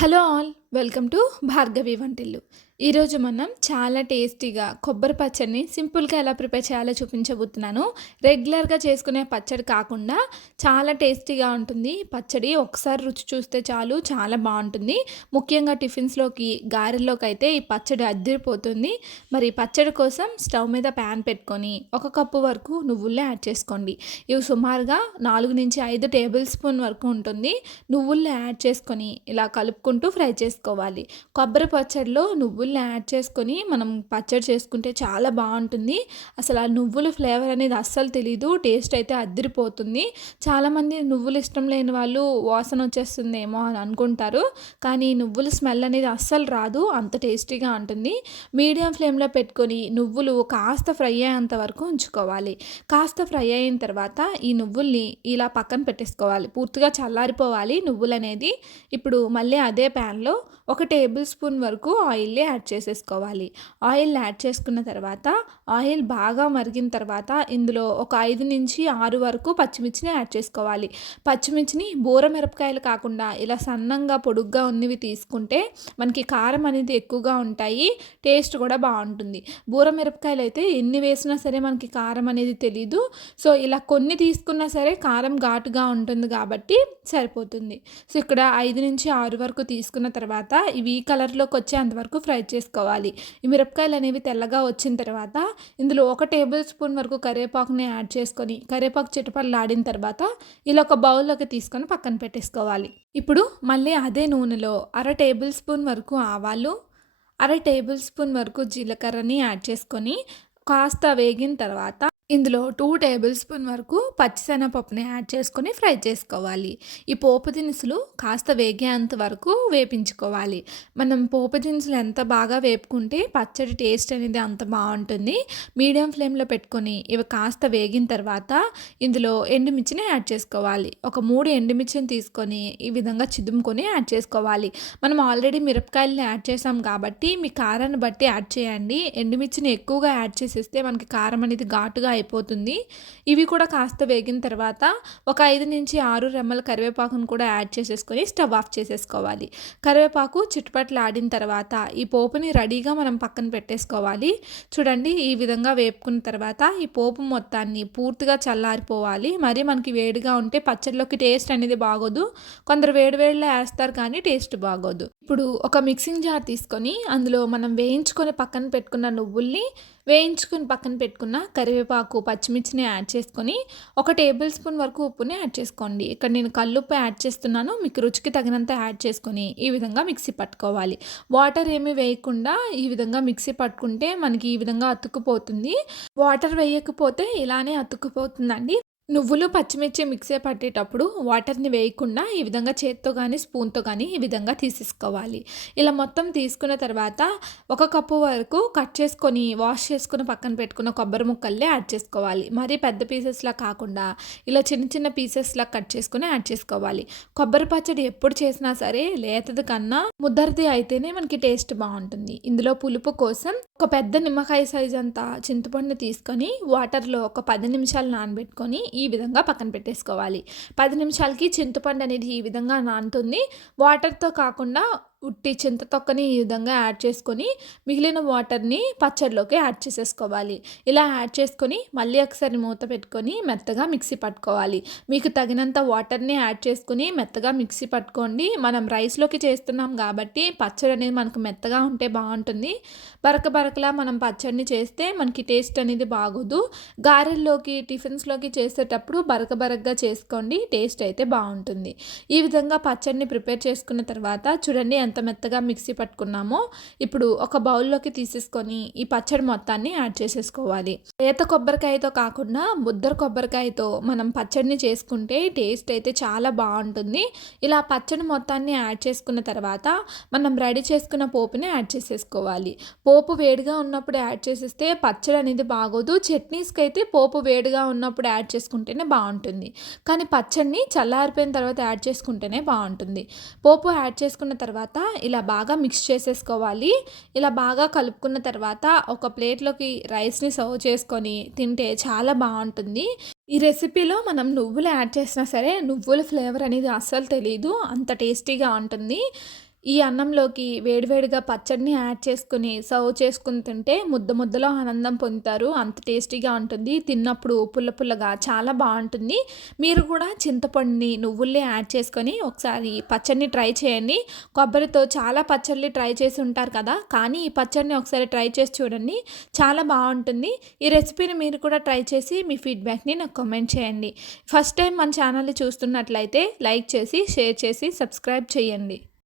Hello all welcome to Bhargavi Vantillu. ఈరోజు మనం చాలా టేస్టీగా కొబ్బరి పచ్చడిని సింపుల్గా ఎలా ప్రిపేర్ చేయాలో చూపించబోతున్నాను. రెగ్యులర్గా చేసుకునే పచ్చడి కాకుండా చాలా టేస్టీగా ఉంటుంది పచ్చడి. ఒకసారి రుచి చూస్తే చాలు చాలా బాగుంటుంది. ముఖ్యంగా టిఫిన్స్లోకి గారెల్లోకి అయితే ఈ పచ్చడి అద్దిరిపోతుంది. మరి పచ్చడి కోసం స్టవ్ మీద ప్యాన్ పెట్టుకొని 1 కప్పు వరకు నువ్వుల్ని యాడ్ చేసుకోండి. ఇవి సుమారుగా 4 నుంచి 5 టేబుల్ స్పూన్ వరకు ఉంటుంది. నువ్వుల్ని యాడ్ చేసుకొని ఇలా కలుపుకుంటూ ఫ్రై చేసుకోవాలి. కొబ్బరి పచ్చడిలో నువ్వుల్ని యాడ్ చేసుకొని మనం పచ్చడి చేసుకుంటే చాలా బాగుంటుంది. అసలు ఆ నువ్వుల ఫ్లేవర్ అనేది అస్సలు తెలీదు. టేస్ట్ అయితే అద్దిరిపోతుంది. చాలామంది నువ్వులు ఇష్టం లేని వాళ్ళు వాసన వచ్చేస్తుందేమో అని అనుకుంటారు. కానీ నువ్వుల స్మెల్ అనేది అస్సలు రాదు. అంత టేస్టీగా ఉంటుంది. మీడియం ఫ్లేమ్లో పెట్టుకొని నువ్వులు కాస్త ఫ్రై అయ్యేంత వరకు ఉంచుకోవాలి. కాస్త ఫ్రై అయిన తర్వాత ఈ నువ్వుల్ని ఇలా పక్కన పెట్టేసుకోవాలి. పూర్తిగా చల్లారిపోవాలి నువ్వులు అనేది. ఇప్పుడు మళ్ళీ అదే ప్యాన్లో 1 టేబుల్ స్పూన్ వరకు ఆయిల్ని యాడ్ చేసేసుకోవాలి. ఆయిల్ యాడ్ చేసుకున్న తర్వాత ఆయిల్ బాగా మరిగిన తర్వాత ఇందులో ఒక 5 నుంచి 6 వరకు పచ్చిమిర్చిని యాడ్ చేసుకోవాలి. పచ్చిమిర్చిని బూర మిరపకాయలు కాకుండా ఇలా సన్నంగా పొడుగ్గా ఉన్నవి తీసుకుంటే మనకి కారం అనేది ఎక్కువగా ఉంటాయి. టేస్ట్ కూడా బాగుంటుంది. బూర మిరపకాయలు అయితే ఎన్ని వేసినా సరే మనకి కారం అనేది తెలీదు. సో ఇలా కొన్ని తీసుకున్నా సరే కారం ఘాటుగా ఉంటుంది కాబట్టి సరిపోతుంది. సో ఇక్కడ 5 నుంచి 6 వరకు తీసుకున్న తర్వాత ఇవి ఈ కలర్లోకి వచ్చేంత వరకు ఫ్రై చేసుకోవాలి. ఈ మిరపకాయలు అనేవి తెల్లగా వచ్చిన తర్వాత ఇందులో 1 టేబుల్ స్పూన్ వరకు కరివేపాకుని యాడ్ చేసుకొని కరివేపాకు చిటపటలాడిన తర్వాత ఇలా ఒక బౌల్లోకి తీసుకొని పక్కన పెట్టేసుకోవాలి. ఇప్పుడు మళ్ళీ అదే నూనెలో 1/2 టేబుల్ స్పూన్ వరకు ఆవాలు, 1/2 టేబుల్ స్పూన్ వరకు జీలకర్రని యాడ్ చేసుకొని కాస్త వేగిన తర్వాత ఇందులో 2 టేబుల్ స్పూన్ వరకు పచ్చిశనగపప్పుని యాడ్ చేసుకొని ఫ్రై చేసుకోవాలి. ఈ పోపు దినుసులు కాస్త వేగేంత వరకు వేపించుకోవాలి. మనం పోపు దినుసులు ఎంత బాగా వేపుకుంటే పచ్చడి టేస్ట్ అనేది అంత బాగుంటుంది. మీడియం ఫ్లేమ్లో పెట్టుకొని ఇవి కాస్త వేగిన తర్వాత ఇందులో ఎండుమిర్చిని యాడ్ చేసుకోవాలి. ఒక 3 ఎండుమిర్చిని తీసుకొని ఈ విధంగా చిదుముకొని యాడ్ చేసుకోవాలి. మనం ఆల్రెడీ మిరపకాయలని యాడ్ చేసాం కాబట్టి మీ కారాన్ని బట్టి యాడ్ చేయండి. ఎండుమిర్చిని ఎక్కువగా యాడ్ చేసేస్తే మనకి కారం అనేది ఘాటుగా అయిపోతుంది. ఇవి కూడా కాస్త వేగిన తర్వాత ఒక 5 నుంచి 6 రెమ్మల కరివేపాకును కూడా యాడ్ చేసేసుకొని స్టవ్ ఆఫ్ చేసేసుకోవాలి. కరివేపాకు చిటపటలాడిన తర్వాత ఈ పోపుని రెడీగా మనం పక్కన పెట్టేసుకోవాలి. చూడండి ఈ విధంగా వేపుకున్న తర్వాత ఈ పోపు మొత్తాన్ని పూర్తిగా చల్లారిపోవాలి. మరి మనకి వేడిగా ఉంటే పచ్చడిలోకి టేస్ట్ అనేది బాగోదు. కొందరు వేడివేడిలో వేస్తారు కానీ టేస్ట్ బాగోదు. ఇప్పుడు ఒక మిక్సింగ్ జార్ తీసుకొని అందులో మనం వేయించుకొని పక్కన పెట్టుకున్న నువ్వుల్ని, వేయించుకొని పక్కన పెట్టుకున్న కరివేపాకు, పచ్చిమిర్చిని యాడ్ చేసుకొని 1 టేబుల్ స్పూన్ వరకు ఉప్పుని యాడ్ చేసుకోండి. ఇక్కడ నేను కల్లుప్పు యాడ్ చేస్తున్నాను. మీకు రుచికి తగినంత యాడ్ చేసుకొని ఈ విధంగా మిక్సీ పట్టుకోవాలి. వాటర్ ఏమీ వేయకుండా ఈ విధంగా మిక్సీ పట్టుకుంటే మనకి ఈ విధంగా అతుక్కుపోతుంది. వాటర్ వేయకపోతే ఇలానే అతుక్కుపోతుందండి. నువ్వులు, పచ్చిమిర్చి మిక్సీ పట్టేటప్పుడు వాటర్ని వేయకుండా ఈ విధంగా చేత్తో కానీ స్పూన్తో కానీ ఈ విధంగా తీసేసుకోవాలి. ఇలా మొత్తం తీసుకున్న తర్వాత 1 కప్పు వరకు కట్ చేసుకొని వాష్ చేసుకుని పక్కన పెట్టుకున్న కొబ్బరి ముక్కల్ని యాడ్ చేసుకోవాలి. మరీ పెద్ద పీసెస్లా కాకుండా ఇలా చిన్న చిన్న పీసెస్లా కట్ చేసుకొని యాడ్ చేసుకోవాలి. కొబ్బరి పచ్చడి ఎప్పుడు చేసినా సరే లేతది కన్నా ముద్దరిది అయితేనే మనకి టేస్ట్ బాగుంటుంది. ఇందులో పులుపు కోసం ఒక పెద్ద నిమ్మకాయ సైజ్ అంతా చింతపండు తీసుకొని వాటర్లో ఒక 10 నిమిషాలు నానబెట్టుకొని ఈ విధంగా పక్కన పెట్టేసుకోవాలి. 10 నిమిషాలకి చింతపండు అనేది ఈ విధంగా నానుతుంది. వాటర్తో కాకుండా ఉట్టి చింత తొక్కని ఈ విధంగా యాడ్ చేసుకొని మిగిలిన వాటర్ని పచ్చడిలోకి యాడ్ చేసేసుకోవాలి. ఇలా యాడ్ చేసుకొని మళ్ళీ ఒకసారి మూత పెట్టుకొని మెత్తగా మిక్సీ పట్టుకోవాలి. మీకు తగినంత వాటర్ని యాడ్ చేసుకొని మెత్తగా మిక్సీ పట్టుకోండి. మనం రైస్లోకి చేస్తున్నాం కాబట్టి పచ్చడి అనేది మనకు మెత్తగా ఉంటే బాగుంటుంది. బరక బరకలా మనం పచ్చడిని చేస్తే మనకి టేస్ట్ అనేది బాగోదు. గారెల్లోకి, టిఫిన్స్లోకి చేసేటప్పుడు బరక బరకగా చేసుకోండి. టేస్ట్ అయితే బాగుంటుంది. ఈ విధంగా పచ్చడిని ప్రిపేర్ చేసుకున్న తర్వాత చూడండి ఎంత మెత్తగా మిక్సీ పట్టుకున్నామో. ఇప్పుడు ఒక బౌల్లోకి తీసేసుకొని ఈ పచ్చడి మొత్తాన్ని యాడ్ చేసేసుకోవాలి. లేత కొబ్బరికాయతో కాకుండా ముద్దర కొబ్బరికాయతో మనం పచ్చడిని చేసుకుంటే టేస్ట్ అయితే చాలా బాగుంటుంది. ఇలా పచ్చడి మొత్తాన్ని యాడ్ చేసుకున్న తర్వాత మనం రెడీ చేసుకున్న పోపుని యాడ్ చేసేసుకోవాలి. పోపు వేడిగా ఉన్నప్పుడు యాడ్ చేసేస్తే పచ్చడి అనేది బాగోదు. చట్నీస్కి అయితే పోపు వేడిగా ఉన్నప్పుడు యాడ్ చేసుకుంటేనే బాగుంటుంది. కానీ పచ్చడిని చల్లారిపోయిన తర్వాత యాడ్ చేసుకుంటేనే బాగుంటుంది. పోపు యాడ్ చేసుకున్న తర్వాత ఇలా బాగా మిక్స్ చేసేసుకోవాలి. ఇలా బాగా కలుపుకున్న తర్వాత ఒక ప్లేట్లోకి రైస్ని సర్వ్ చేసుకొని తింటే చాలా బాగుంటుంది. ఈ రెసిపీలో మనం నువ్వులు యాడ్ చేసినా సరే నువ్వుల ఫ్లేవర్ అనేది అస్సలు తెలీదు. అంత టేస్టీగా ఉంటుంది. ఈ అన్నంలోకి వేడివేడిగా పచ్చడిని యాడ్ చేసుకొని సర్వ్ చేసుకొని తింటే ముద్ద ముద్దలో ఆనందం పొందుతారు. అంత టేస్టీగా ఉంటుంది. తిన్నప్పుడు పుల్ల పుల్లగా చాలా బావుంటుంది. మీరు కూడా చింతపండుని, నువ్వుల్ని యాడ్ చేసుకొని ఒకసారి పచ్చడిని ట్రై చేయండి. కొబ్బరితో చాలా పచ్చళ్ళు ట్రై చేసి ఉంటారు కదా! కానీ ఈ పచ్చడిని ఒకసారి ట్రై చేసి చూడండి. చాలా బావుంటుంది. ఈ రెసిపీని మీరు కూడా ట్రై చేసి మీ ఫీడ్‌బ్యాక్‌ని నాకు కామెంట్ చేయండి. ఫస్ట్ టైం మన ఛానల్‌ని చూస్తున్నట్లయితే లైక్ చేసి, షేర్ చేసి, సబ్స్క్రైబ్ చేయండి.